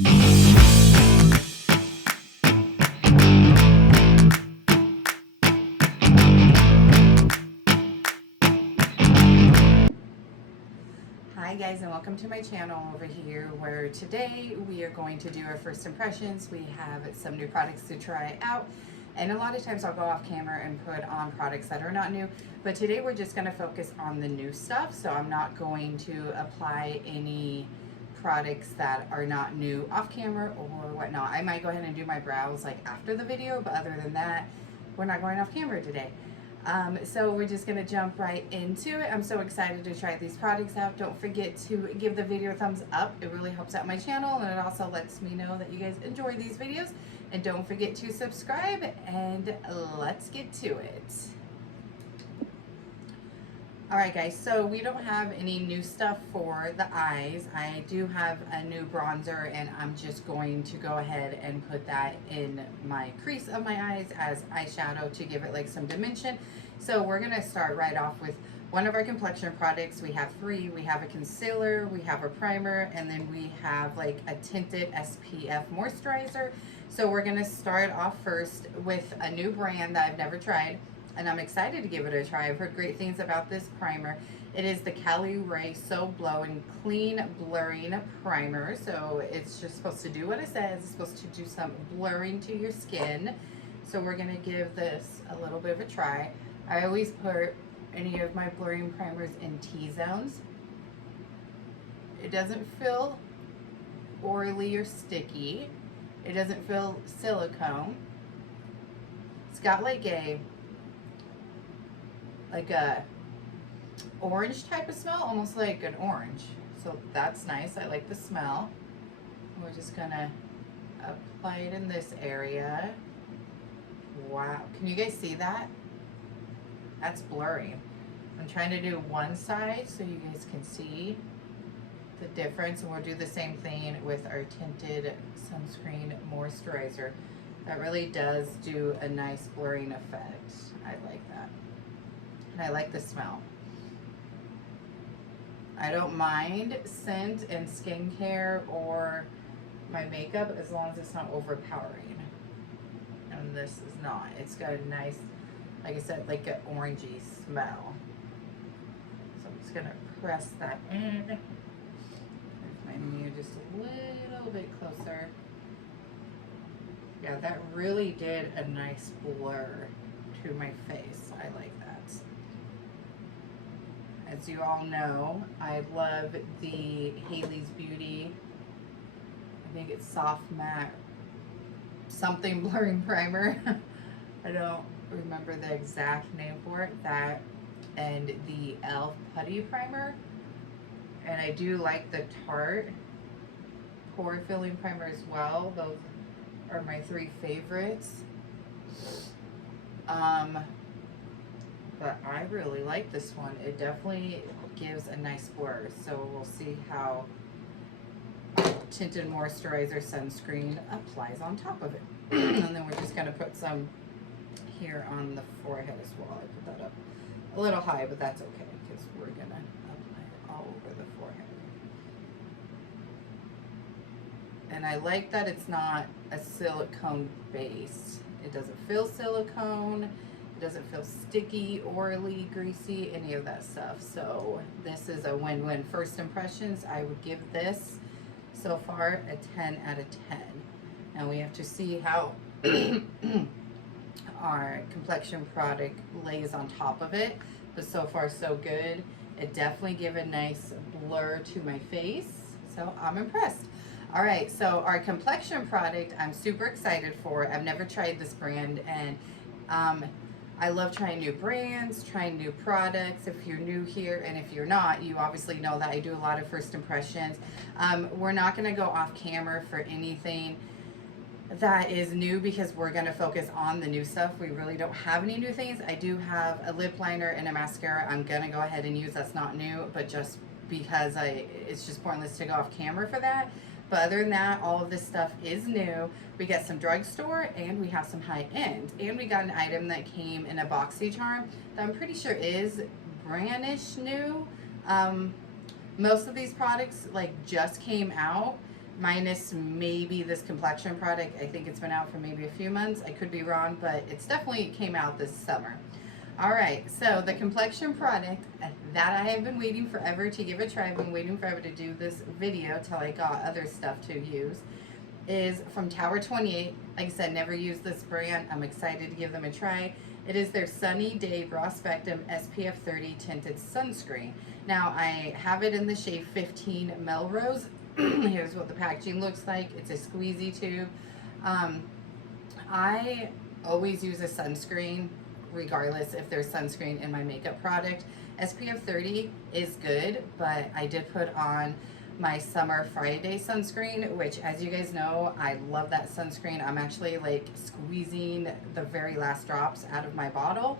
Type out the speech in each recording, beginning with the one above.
Hi guys, and welcome to my channel over here, where today we are going to do our first impressions. We have some new products to try out, and a lot of times I'll go off camera and put on products that are not new, but today we're just going to focus on the new stuff. So I'm not going to apply any products that are not new off camera or whatnot. I might go ahead and do my brows like after the video, but other than that, we're not going off camera today. So we're just going to jump right into it. I'm so excited to try these products out. Don't forget to give the video a thumbs up. It really helps out my channel, and it also lets me know that you guys enjoy these videos. And don't forget to subscribe, and let's get to it. Alright guys, so we don't have any new stuff for the eyes. I do have a new bronzer, and I'm just going to go ahead and put that in my crease of my eyes as eyeshadow to give it like some dimension. So we're going to start right off with one of our complexion products. We have three. We have a concealer, we have a primer, and then we have like a tinted SPF moisturizer. So we're going to start off first with a new brand that I've never tried, and I'm excited to give it a try. I've heard great things about this primer. It is the Caliray So Glow and Clean Blurring Primer. So it's just supposed to do what it says. It's supposed to do some blurring to your skin. So we're going to give this a little bit of a try. I always put any of my blurring primers in T-zones. It doesn't feel oily or sticky. It doesn't feel silicone. It's got like a orange type of smell, almost like an orange. So that's nice. I like the smell. We're just gonna apply it in this area. Wow, can you guys see that? That's blurring. I'm trying to do one side so you guys can see the difference, and we'll do the same thing with our Tinted Sunscreen Moisturizer. That really does do a nice blurring effect. I like that. And I like the smell. I don't mind scent and skincare or my makeup as long as it's not overpowering. And this is not. It's got a nice, like I said, like an orangey smell. So I'm just gonna press that in. There's my mirror just a little bit closer. Yeah, that really did a nice blur to my face. I like that. As you all know, I love the Hailey's Beauty, I think it's soft matte something blurring primer. I don't remember the exact name for it. That and the e.l.f. putty primer. And I do like the Tarte pore filling primer as well. Those are my three favorites. But I really like this one. It definitely gives a nice blur. So we'll see how Tinted Moisturizer Sunscreen applies on top of it. And then we're just going to put some here on the forehead as well. I put that up a little high, but that's okay because we're going to apply it all over the forehead. And I like that it's not a silicone base. It doesn't feel silicone. It doesn't feel sticky, oily, greasy, any of that stuff. So this is a win-win. First impressions, I would give this so far a 10 out of 10. Now we have to see how our complexion product lays on top of it. But so far so good. It definitely gave a nice blur to my face. So I'm impressed. All right, so our complexion product, I'm super excited for. I've never tried this brand, and I love trying new brands, trying new products. If you're new here, and if you're not, you obviously know that I do a lot of first impressions. We're not gonna go off camera for anything that is new because we're gonna focus on the new stuff. We really don't have any new things. I do have a lip liner and a mascara I'm gonna go ahead and use. That's not new, but just because it's just pointless to go off camera for that. But other than that, all of this stuff is new. We got some drugstore, and we have some high-end. And we got an item that came in a BoxyCharm that I'm pretty sure is brandish new. Most of these products like just came out, minus maybe this complexion product. I think it's been out for maybe a few months. I could be wrong, but it's definitely came out this summer. All right, so the complexion product that I have been waiting forever to give a try, I've been waiting forever to do this video till I got other stuff to use, is from Tower 28. Like I said, never used this brand. I'm excited to give them a try. It is their Sunny Day Broad Spectrum SPF 30 Tinted Sunscreen. Now, I have it in the shade 15 Melrose. Here's what the packaging looks like. It's a squeezy tube. I always use a sunscreen, regardless if there's sunscreen in my makeup product. SPF 30 is good, but I did put on my Summer Friday sunscreen, which, as you guys know, I love that sunscreen. I'm actually like squeezing the very last drops out of my bottle,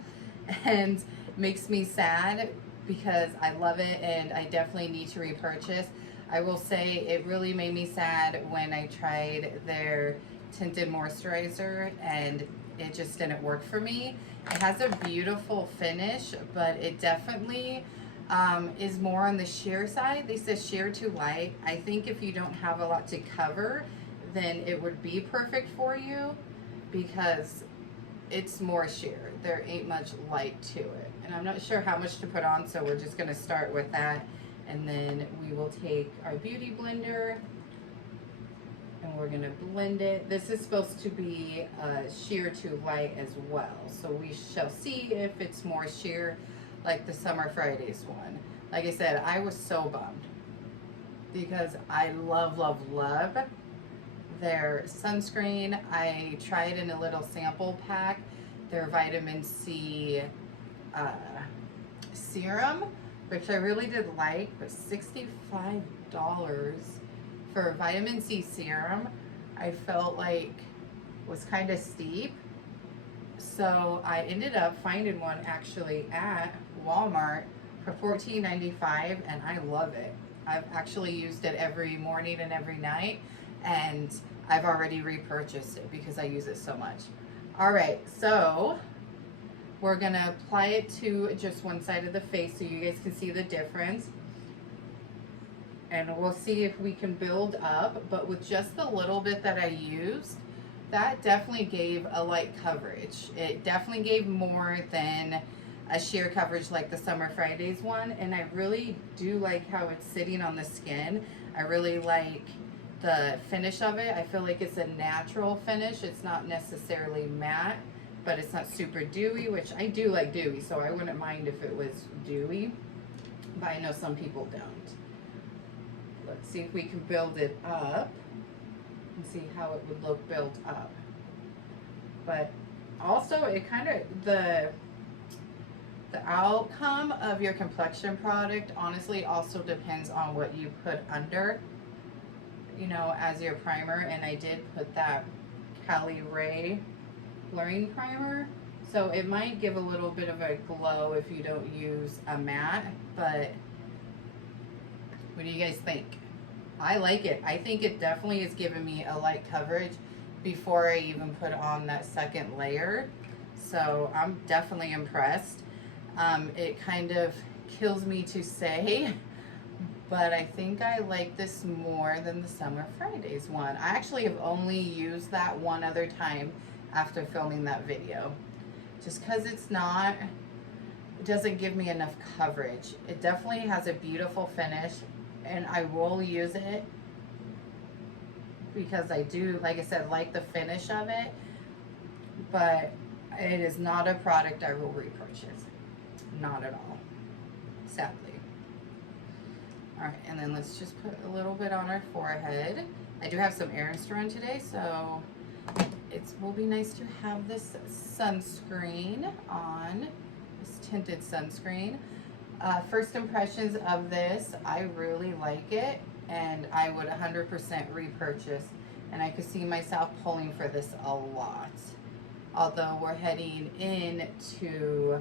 and makes me sad because I love it and I definitely need to repurchase. I will say it really made me sad when I tried their tinted moisturizer and it just didn't work for me. It has a beautiful finish, but it definitely is more on the sheer side. They said sheer too light. I think if you don't have a lot to cover, then it would be perfect for you because it's more sheer. There ain't much light to it. And I'm not sure how much to put on, so we're just gonna start with that. And then we will take our beauty blender and we're gonna blend it. This is supposed to be sheer to light as well. So we shall see if it's more sheer like the Summer Fridays one. Like I said, I was so bummed because I love, love, love their sunscreen. I tried in a little sample pack their vitamin C serum, which I really did like, but $65 for vitamin C serum, I felt like was kind of steep. So I ended up finding one actually at Walmart for $14.95, and I love it. I've actually used it every morning and every night, and I've already repurchased it because I use it so much. All right, so we're gonna apply it to just one side of the face so you guys can see the difference. And we'll see if we can build up, but with just the little bit that I used, that definitely gave a light coverage. It definitely gave more than a sheer coverage like the Summer Fridays one, and I really do like how it's sitting on the skin. I really like the finish of it. I feel like it's a natural finish. It's not necessarily matte, but it's not super dewy, which I do like dewy, so I wouldn't mind if it was dewy, but I know some people don't. Let's see if we can build it up and see how it would look built up. But also it kind of, the outcome of your complexion product honestly also depends on what you put under, you know, as your primer. And I did put that Caliray blurring primer, so it might give a little bit of a glow if you don't use a matte. But what do you guys think? I like it. I think it definitely is giving me a light coverage before I even put on that second layer. So I'm definitely impressed. It kind of kills me to say, but I think I like this more than the Summer Fridays one. I actually have only used that one other time after filming that video, just because it doesn't give me enough coverage. It definitely has a beautiful finish, and I will use it because I do, like I said, like the finish of it, but it is not a product I will repurchase. Not at all, sadly. All right, and then let's just put a little bit on our forehead. I do have some errands to run today, so it will be nice to have this sunscreen on, this tinted sunscreen. First impressions of this, I really like it, and I would 100% repurchase, and I could see myself pulling for this a lot. Although we're heading into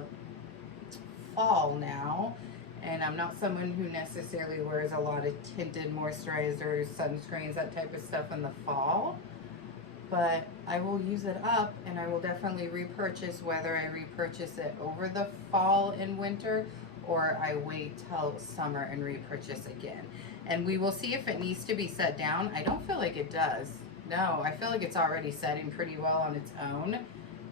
fall now, and I'm not someone who necessarily wears a lot of tinted moisturizers, sunscreens, that type of stuff in the fall, but I will use it up, and I will definitely repurchase, whether I repurchase it over the fall and winter or I wait till summer and repurchase again. and we will see if it needs to be set down. I don't feel like it does. No, I feel like it's already setting pretty well on its own.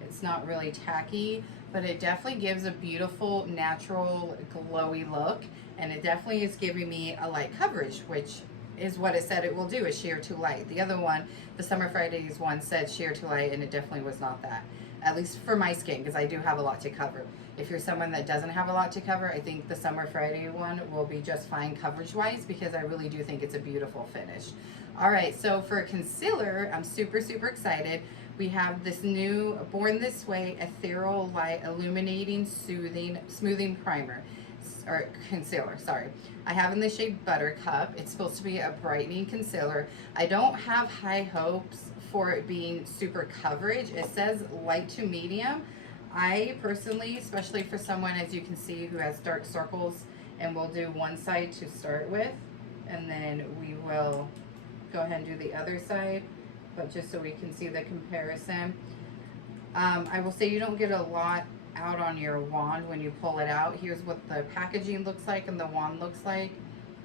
It's not really tacky, but it definitely gives a beautiful, natural, glowy look, and it definitely is giving me a light coverage, which is what it said it will do, is sheer to light. The other one, the Summer Fridays one, said sheer to light, and it definitely was not that. At least for my skin, because I do have a lot to cover. If you're someone that doesn't have a lot to cover, I think the Summer Friday one will be just fine coverage-wise, because I really do think it's a beautiful finish. All right, so for concealer, I'm super, super excited. We have this new Born This Way Etheral Light Illuminating Smoothing Primer, or concealer, sorry. I have in the shade Buttercup. It's supposed to be a brightening concealer. I don't have high hopes for it being super coverage. It says light to medium. I personally, especially for someone, as you can see, who has dark circles, and we'll do one side to start with, and then we will go ahead and do the other side, but just so we can see the comparison. I will say you don't get a lot out on your wand when you pull it out. Here's what the packaging looks like and the wand looks like.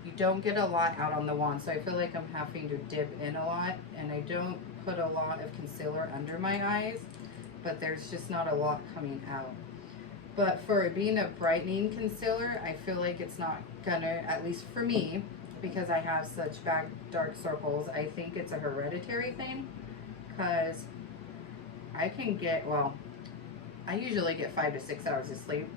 You don't get a lot out on the wand, so I feel like I'm having to dip in a lot, and I don't put a lot of concealer under my eyes, but there's just not a lot coming out. But for it being a brightening concealer, I feel like it's not gonna, at least for me, because I have such bad dark circles, I think it's a hereditary thing, because I can get, well, I usually get 5 to 6 hours of sleep,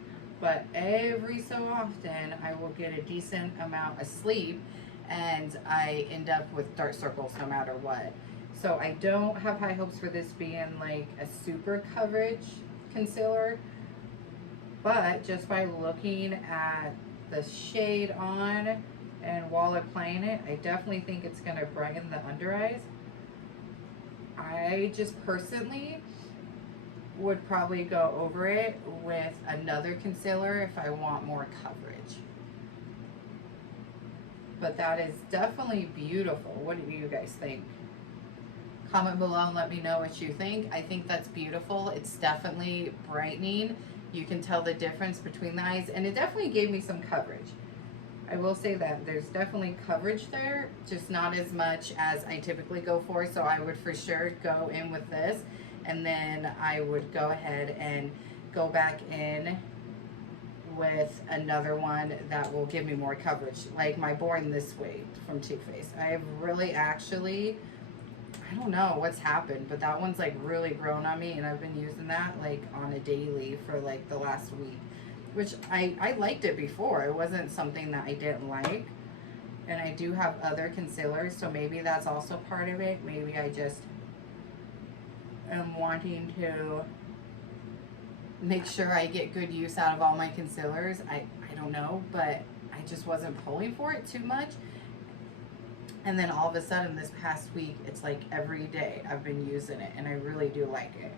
but every so often I will get a decent amount of sleep, and I end up with dark circles no matter what. So I don't have high hopes for this being like a super coverage concealer, but just by looking at the shade on and while applying it, I definitely think it's going to brighten the under eyes. I just personally would probably go over it with another concealer if I want more coverage. But that is definitely beautiful. What do you guys think? Comment below and let me know what you think. I think that's beautiful. It's definitely brightening. You can tell the difference between the eyes, and it definitely gave me some coverage. I will say that there's definitely coverage there, just not as much as I typically go for, so I would for sure go in with this, and then I would go ahead and go back in with another one that will give me more coverage, like my Born This Way from Too Faced. I've really actually, I don't know what's happened, but that one's like really grown on me, and I've been using that like on a daily for like the last week, which I liked it before. It wasn't something that I didn't like, and I do have other concealers, so maybe that's also part of it. Maybe I just am wanting to make sure I get good use out of all my concealers. I don't know, but I just wasn't pulling for it too much. And then all of a sudden this past week, it's like every day I've been using it, and I really do like it.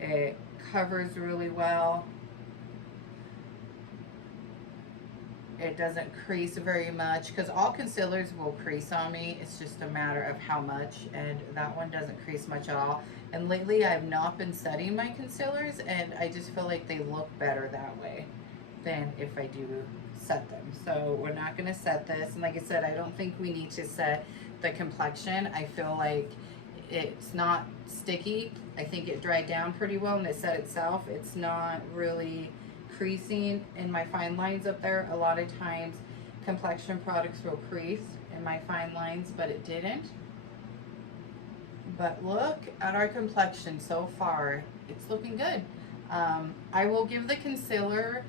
It covers really well. It doesn't crease very much, because all concealers will crease on me. It's just a matter of how much, and that one doesn't crease much at all. And lately I've not been setting my concealers, and I just feel like they look better that way than if I do set them. So we're not going to set this, and like I said, I don't think we need to set the complexion. I feel like it's not sticky. I think it dried down pretty well and it set itself. It's not really creasing in my fine lines up there. A lot of times complexion products will crease in my fine lines, but it didn't. But look at our complexion so far. It's looking good. I will give the concealer,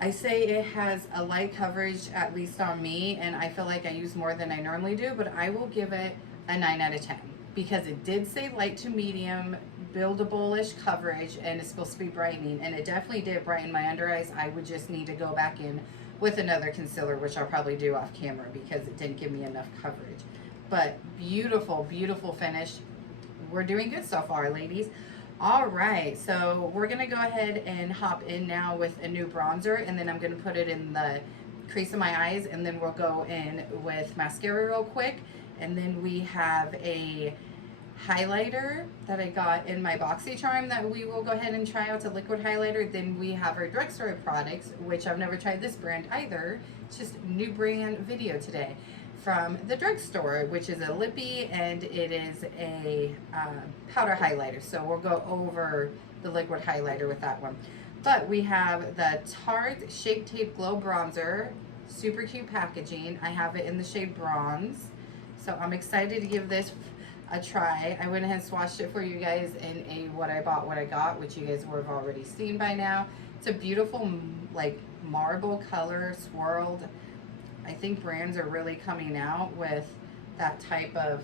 I say it has a light coverage, at least on me, and I feel like I use more than I normally do, but I will give it a 9 out of 10 because it did say light to medium, buildable-ish coverage, and it's supposed to be brightening, and it definitely did brighten my under eyes. I would just need to go back in with another concealer, which I'll probably do off camera because it didn't give me enough coverage. But beautiful, beautiful finish. We're doing good so far, ladies. All right, so we're gonna go ahead and hop in now with a new bronzer, and then I'm gonna put it in the crease of my eyes, and then we'll go in with mascara real quick. And then we have a highlighter that I got in my BoxyCharm that we will go ahead and try out. It's a liquid highlighter. Then we have our drugstore products, which I've never tried this brand either. It's just new brand video today from the drugstore, which is a lippy, and it is a powder highlighter. So we'll go over the liquid highlighter with that one. But we have the Tarte Shape Tape Glow Bronzer, super cute packaging. I have it in the shade bronze. So I'm excited to give this a try. I went ahead and swatched it for you guys in a what I bought, what I got, which you guys would have already seen by now. It's a beautiful like marble color swirled. I think brands are really coming out with that type of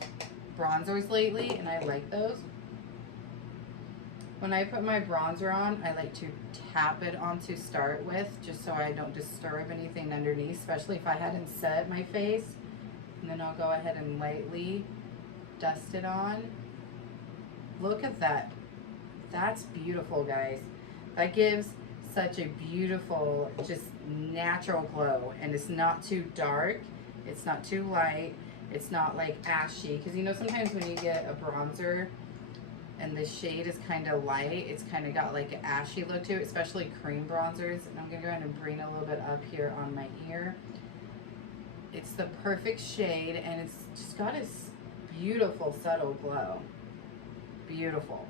bronzers lately, and I like those. When I put my bronzer on, I like to tap it on to start with, just so I don't disturb anything underneath, especially if I hadn't set my face. And then I'll go ahead and lightly dust it on. Look at that. That's beautiful, guys. That gives such a beautiful, just natural glow, and it's not too dark, it's not too light, it's not like ashy, because you know sometimes when you get a bronzer and the shade is kind of light, it's kind of got like an ashy look to it, especially cream bronzers. And I'm gonna go ahead and bring a little bit up here on my ear. It's the perfect shade, and it's just got a beautiful subtle glow. Beautiful.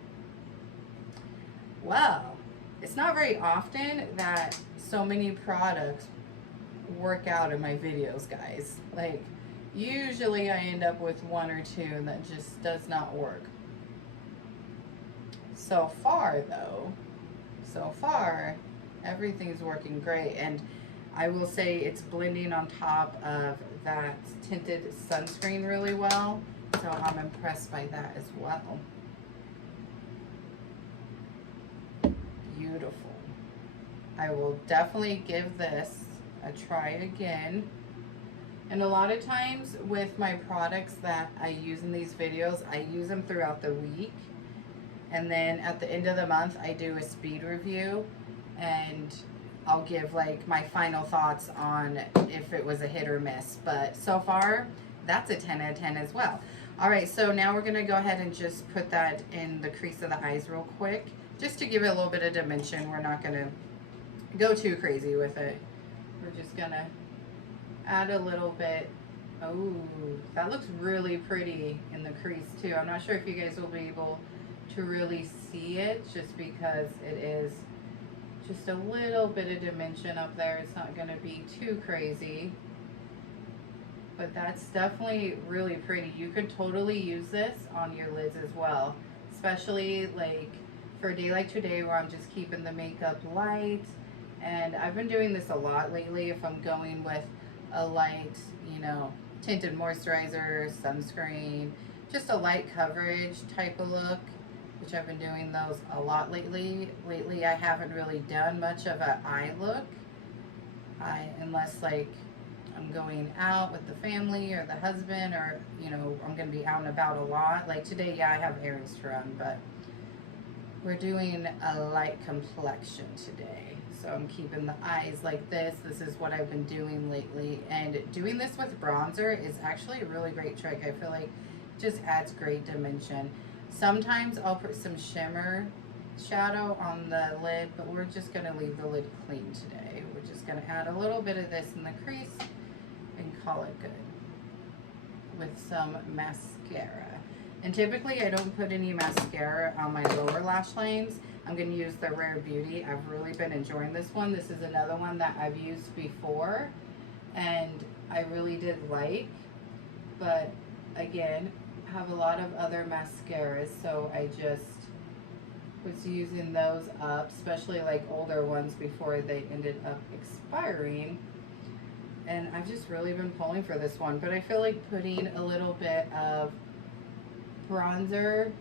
Well, it's not very often that so many products work out in my videos, guys. Like, usually I end up with one or two that just does not work. So far, though, everything's working great. And I will say it's blending on top of that Tinted Sunscreen really well. So I'm impressed by that as well. Beautiful. I will definitely give this a try again. And a lot of times with my products that I use in these videos, I use them throughout the week. And then at the end of the month, I do a speed review, and I'll give like my final thoughts on if it was a hit or miss. But so far, that's a 10 out of 10 as well. All right, so now we're gonna go ahead and just put that in the crease of the eyes real quick, just to give it a little bit of dimension. We're not gonna go too crazy with it. We're just gonna add a little bit. Oh, that looks really pretty in the crease too. I'm not sure if you guys will be able to really see it, just because it is just a little bit of dimension up there. It's not going to be too crazy, but that's definitely really pretty. You could totally use this on your lids as well, especially like for a day like today where I'm just keeping the makeup light. And I've been doing this a lot lately if I'm going with a light, you know, tinted moisturizer, sunscreen, just a light coverage type of look, which I've been doing those a lot lately. Lately, I haven't really done much of an eye look, unless like I'm going out with the family or the husband, or you know, I'm gonna be out and about a lot. Like today, yeah, I have errands to run, but we're doing a light complexion today. So I'm keeping the eyes like this. This is what I've been doing lately. And doing this with bronzer is actually a really great trick. I feel like it just adds great dimension. Sometimes I'll put some shimmer shadow on the lid, but we're just gonna leave the lid clean today. We're just gonna add a little bit of this in the crease and call it good with some mascara. And typically I don't put any mascara on my lower lash lines. I'm gonna use the Rare Beauty. I've really been enjoying this one. This is another one that I've used before and I really did like, but again, have a lot of other mascaras, so I just was using those up, especially like older ones before they ended up expiring. And I've just really been pulling for this one, but I feel like putting a little bit of bronzer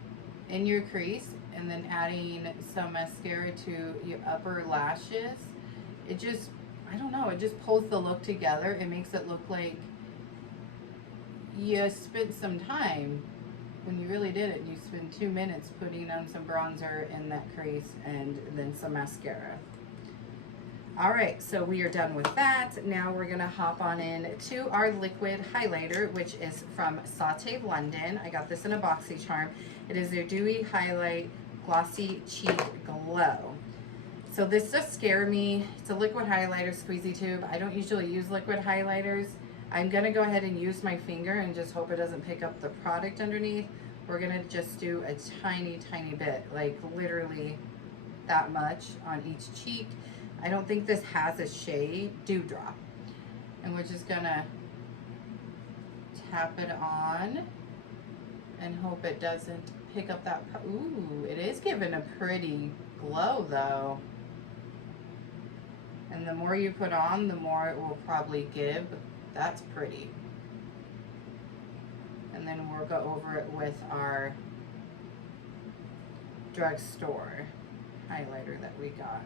in your crease and then adding some mascara to your upper lashes, it just, I don't know, it just pulls the look together. It makes it look like you spent some time when you really did it. You spent 2 minutes putting on some bronzer in that crease and then some mascara. All right, so we are done with that. Now we're gonna hop on in to our liquid highlighter, which is from Ciate London. I got this in a boxy charm. It is their Dewy Highlight Glossy Cheek Glow. So this does scare me. It's a liquid highlighter squeezy tube. I don't usually use liquid highlighters. I'm gonna go ahead and use my finger and just hope it doesn't pick up the product underneath. We're gonna just do a tiny, tiny bit, like literally that much on each cheek. I don't think this has a shade, Dewdrop. And we're just gonna tap it on and hope it doesn't pick up that, ooh, it is giving a pretty glow though. And the more you put on, the more it will probably give. That's pretty. And then we'll go over it with our drugstore highlighter that we got.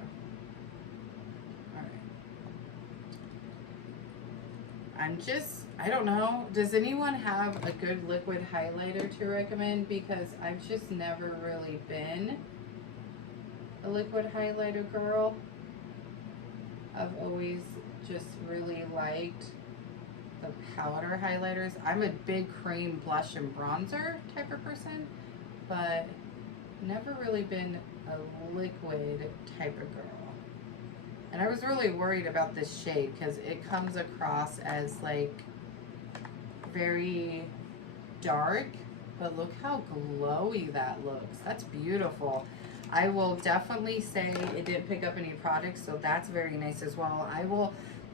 I don't know, does anyone have a good liquid highlighter to recommend? Because I've just never really been a liquid highlighter girl. I've always just really liked the powder highlighters. I'm a big cream blush and bronzer type of person, but never really been a liquid type of girl. And I was really worried about this shade because it comes across as like very dark, but look how glowy that looks. That's beautiful. I will definitely say it didn't pick up any products, so that's very nice as well.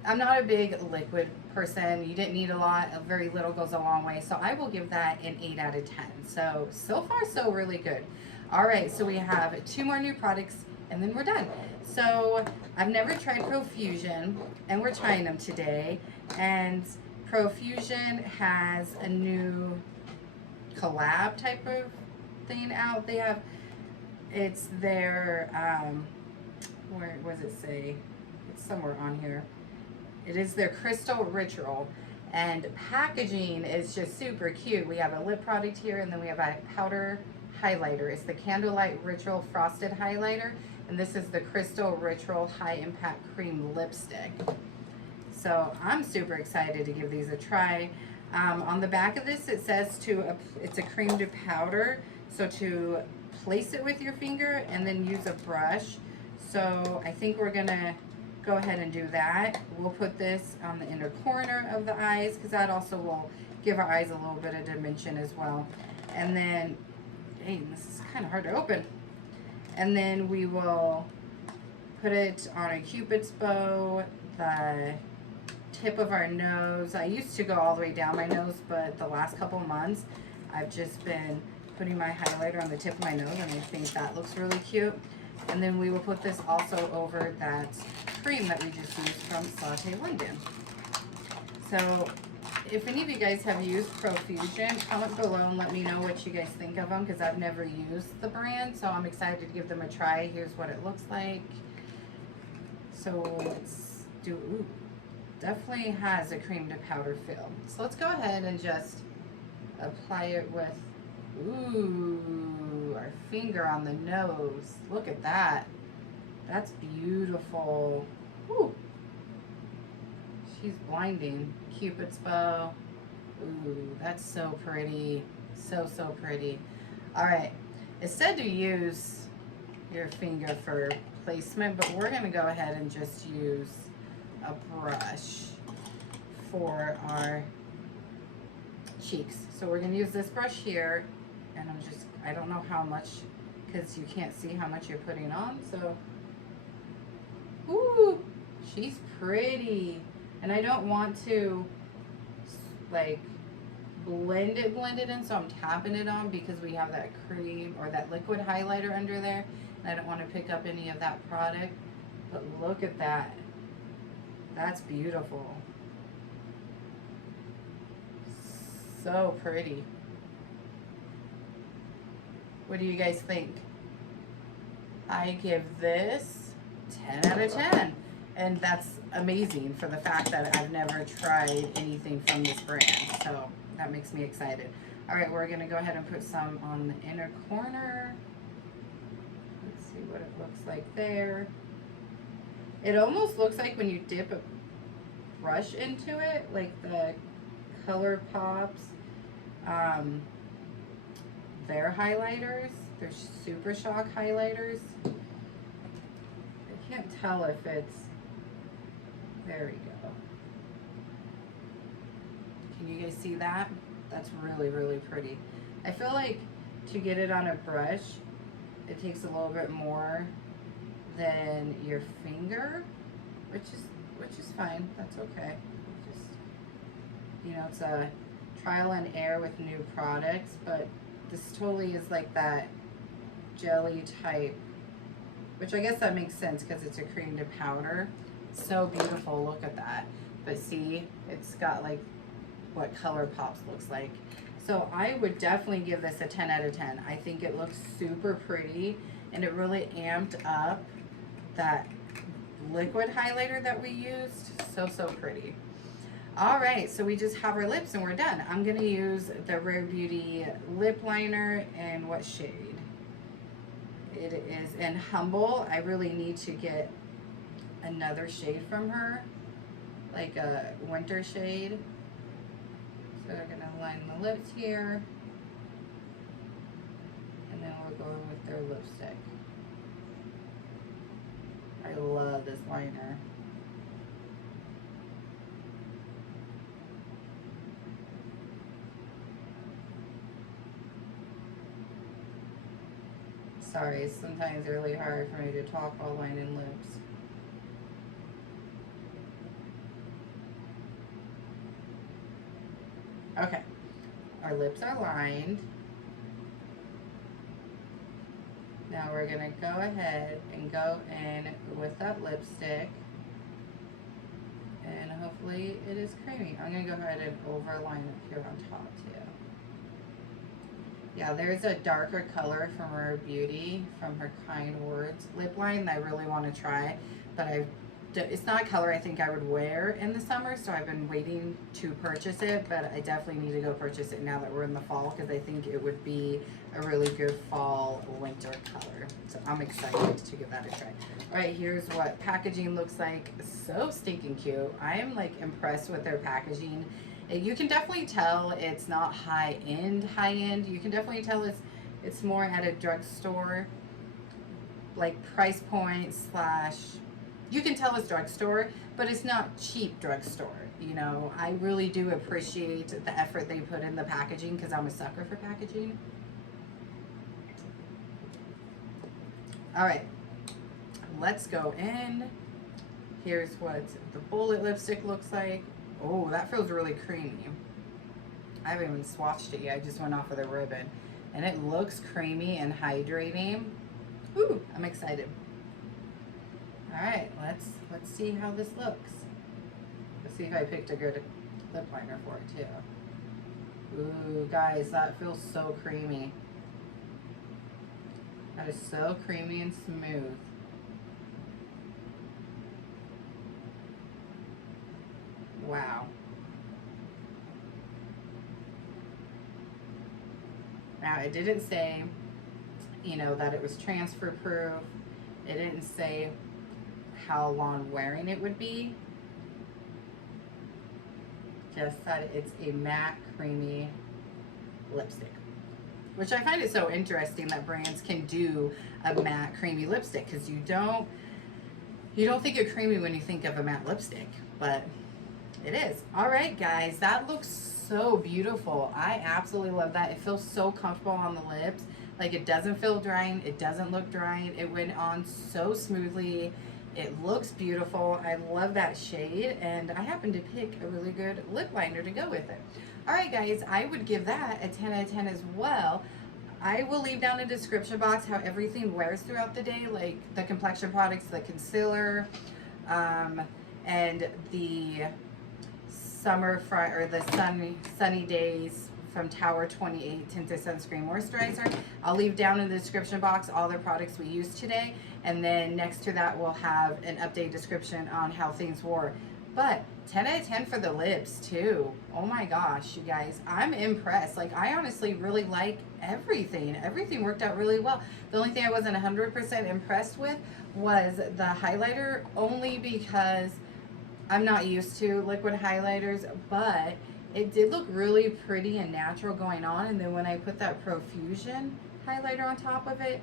I'm not a big liquid person. You didn't need a lot. Very little goes a long way. So I will give that an 8 out of 10. So far, so really good. All right, so we have 2 more new products and then we're done. So I've never tried Profusion and we're trying them today. And Profusion has a new collab type of thing out. They have, it's their, where does it say? It's somewhere on here. It is their Crystal Ritual, and packaging is just super cute. We have a lip product here, and then we have a powder highlighter. It's the Candlelight Ritual Frosted Highlighter, and this is the Crystal Ritual High Impact Cream Lipstick. So I'm super excited to give these a try. On the back of this, it says it's a cream to powder, so to place it with your finger and then use a brush. So I think we're gonna go ahead and do that. We'll put this on the inner corner of the eyes because that also will give our eyes a little bit of dimension as well. And then, dang, this is kind of hard to open. And then we will put it on a Cupid's bow, the tip of our nose. I used to go all the way down my nose, but the last couple months I've just been putting my highlighter on the tip of my nose, and I think that looks really cute. And then we will put this also over that cream that we just used from Ciate London. So if any of you guys have used Profusion, comment below and let me know what you guys think of them, because I've never used the brand, so I'm excited to give them a try. Here's what it looks like. So let's do, ooh, definitely has a cream to powder feel. So let's go ahead and just apply it with, ooh, our finger on the nose. Look at that. That's beautiful. Ooh. She's blinding. Cupid's bow. Ooh, that's so pretty. So, so pretty. All right. It said to use your finger for placement, but we're going to go ahead and just use a brush for our cheeks. So we're going to use this brush here, and I don't know how much, because you can't see how much you're putting on. So, ooh, she's pretty. And I don't want to like blend it in, so I'm tapping it on because we have that cream or that liquid highlighter under there, and I don't want to pick up any of that product. But look at that. That's beautiful. So pretty. What do you guys think? I give this 10 out of 10. And that's amazing for the fact that I've never tried anything from this brand. So that makes me excited. All right, we're gonna go ahead and put some on the inner corner. Let's see what it looks like there. It almost looks like when you dip a brush into it, like the Color Pops, their highlighters. They're Super Shock highlighters. I can't tell if it's, there we go. Can you guys see that? That's really, really pretty. I feel like to get it on a brush, it takes a little bit more than your finger, which is fine. That's okay. Just, you know, it's a trial and error with new products, but this totally is like that jelly type, which I guess that makes sense because it's a cream to powder. So beautiful, look at that. But see, it's got like what Color Pops looks like. So I would definitely give this a 10 out of 10. I think it looks super pretty, and it really amped up that liquid highlighter that we used. So, so pretty. All right, so we just have our lips and we're done. I'm gonna use the Rare Beauty lip liner in what shade? It is in Humble. I really need to get another shade from her, like a winter shade. So we're gonna line the lips here, and then we'll go with their lipstick. I love this liner. Sorry, it's sometimes really hard for me to talk while lining lips. Okay, our lips are lined. Now we're gonna go ahead and go in with that lipstick, and hopefully it is creamy. I'm gonna go ahead and overline up here on top too. Yeah, there's a darker color from Rare Beauty from her Kind Words lip line that I really want to try, but it's not a color I think I would wear in the summer, so I've been waiting to purchase it, but I definitely need to go purchase it now that we're in the fall, because I think it would be a really good fall winter color. So I'm excited to give that a try. All right, here's what packaging looks like. So stinking cute. I am like impressed with their packaging. You can definitely tell it's not high end. You can definitely tell it's more at a drugstore, like price point slash. You can tell it's drugstore, but it's not cheap drugstore. You know, I really do appreciate the effort they put in the packaging, because I'm a sucker for packaging. All right, let's go in. Here's what the bullet lipstick looks like. Oh, that feels really creamy. I haven't even swatched it yet. I just went off with a ribbon. And it looks creamy and hydrating. Ooh, I'm excited. All right, let's see how this looks. Let's see if I picked a good lip liner for it too. Ooh, guys, that feels so creamy. That is so creamy and smooth. Wow. Now, it didn't say, you know, that it was transfer proof. It didn't say how long wearing it would be. Just that it's a matte creamy lipstick, which I find it so interesting that brands can do a matte creamy lipstick, because you don't think of creamy when you think of a matte lipstick, but it is. All right, guys, that looks so beautiful. I absolutely love that. It feels so comfortable on the lips. Like, it doesn't feel drying. It doesn't look drying. It went on so smoothly. It looks beautiful. I love that shade, and I happen to pick a really good lip liner to go with it. All right, guys, I would give that a 10 out of 10 as well. I will leave down in the description box how everything wears throughout the day, like the complexion products, the concealer, and the sunny days from Tower 28 Tinted Sunscreen Moisturizer. I'll leave down in the description box all the products we used today, and then next to that we'll have an updated description on how things wore But 10 out of 10 for the lips too. Oh my gosh, you guys, I'm impressed. Like, I honestly really like everything. Everything worked out really well. The only thing I wasn't 100% impressed with was the highlighter, only because I'm not used to liquid highlighters, but it did look really pretty and natural going on. And then when I put that Profusion highlighter on top of it,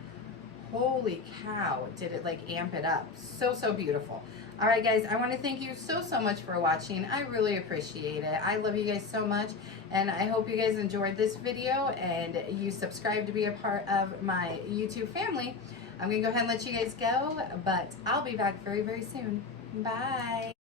holy cow, did it like amp it up. So, so beautiful. All right, guys, I want to thank you so, so much for watching. I really appreciate it. I love you guys so much, and I hope you guys enjoyed this video and you subscribe to be a part of my YouTube family. I'm going to go ahead and let you guys go, but I'll be back very, very soon. Bye.